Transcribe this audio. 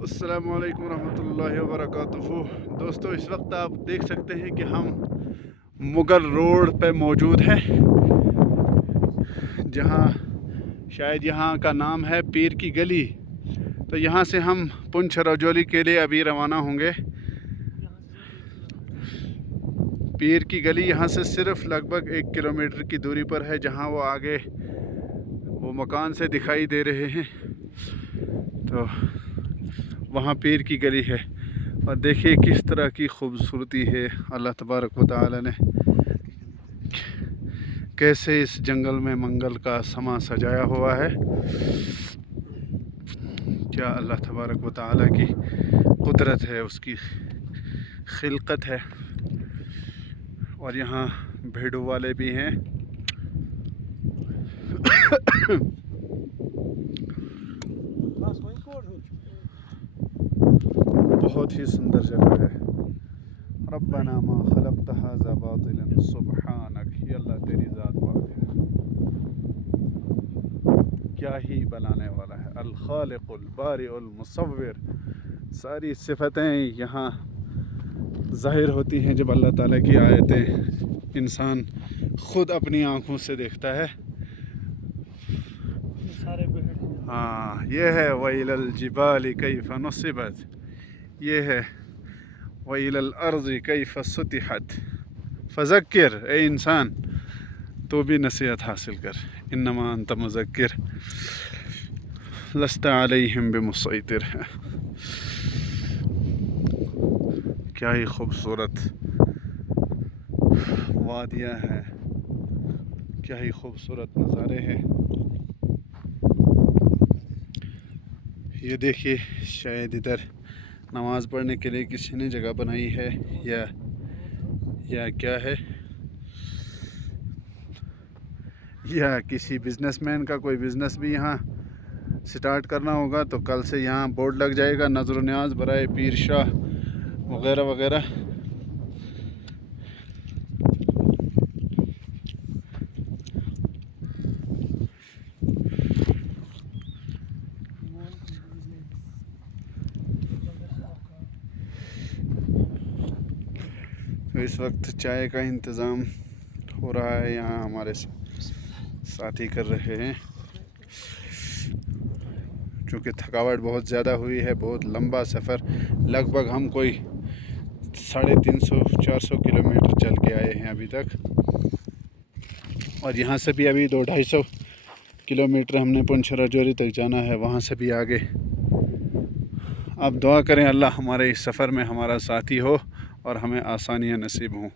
अस्सलामु अलैकुम रहमतुल्लाहि व बरकातुहू। दोस्तों, इस वक्त आप देख सकते हैं कि हम मुगल रोड पे मौजूद हैं, जहां शायद यहाँ का नाम है पीर की गली। तो यहाँ से हम पुंछ रजौली के लिए अभी रवाना होंगे। पीर की गली यहाँ से सिर्फ लगभग 1 किलोमीटर की दूरी पर है, जहाँ वो आगे वो मकान से दिखाई दे रहे हैं। तो वहाँ पीर की गली है और देखिए किस तरह की खूबसूरती है। अल्लाह तबारक व तआला ने कैसे इस जंगल में मंगल का समा सजाया हुआ है। क्या अल्लाह तबारक व तआला की कुदरत है, उसकी खिलकत है। और यहाँ भेड़ों वाले भी हैं। बहुत ही सुंदर जगह है। रब्बना मा खलक़्त हाज़ा बातिलन सुब्हानक, या अल्लाह तेरी ज़ात पाक है, क्या ही बनाने वाला है। अल खालिक़ुल बारिउल मुसव्विर, सारी सिफ़तें यहाँ ज़ाहिर होती हैं जब अल्लाह ताला की आयतें इंसान ख़ुद अपनी आँखों से देखता है। हाँ, ये है वइलल जिबाली कैफ़ नुसिबत, ये है वइलल अर्ज़ि कैफ़ सुतिहत। फ़ज़क्किर, ए इंसान तो भी नसीहत हासिल कर। इन्नमा अंत मुज़क्किर लस्त अलैहिम बिमुसैतिर। क्या ही खूबसूरत वादियाँ हैं, क्या ही खूबसूरत नज़ारे हैं। ये देखिए, शायद इधर नमाज़ पढ़ने के लिए किसी ने जगह बनाई है या क्या है, या किसी बिजनेसमैन का कोई बिज़नेस भी यहाँ स्टार्ट करना होगा। तो कल से यहाँ बोर्ड लग जाएगा, नज़र न्याज बराए पीर शाह वगैरह वगैरह। तो इस वक्त चाय का इंतज़ाम हो रहा है, यहाँ हमारे साथी कर रहे हैं। क्योंकि थकावट बहुत ज़्यादा हुई है, बहुत लंबा सफ़र, लगभग हम कोई 350-400 किलोमीटर चल के आए हैं अभी तक। और यहाँ से भी अभी 200-250 किलोमीटर हमने पुंछ रजौली तक जाना है, वहाँ से भी आगे। आप दुआ करें अल्लाह हमारे इस सफ़र में हमारा साथी हो और हमें आसानियाँ नसीब हों।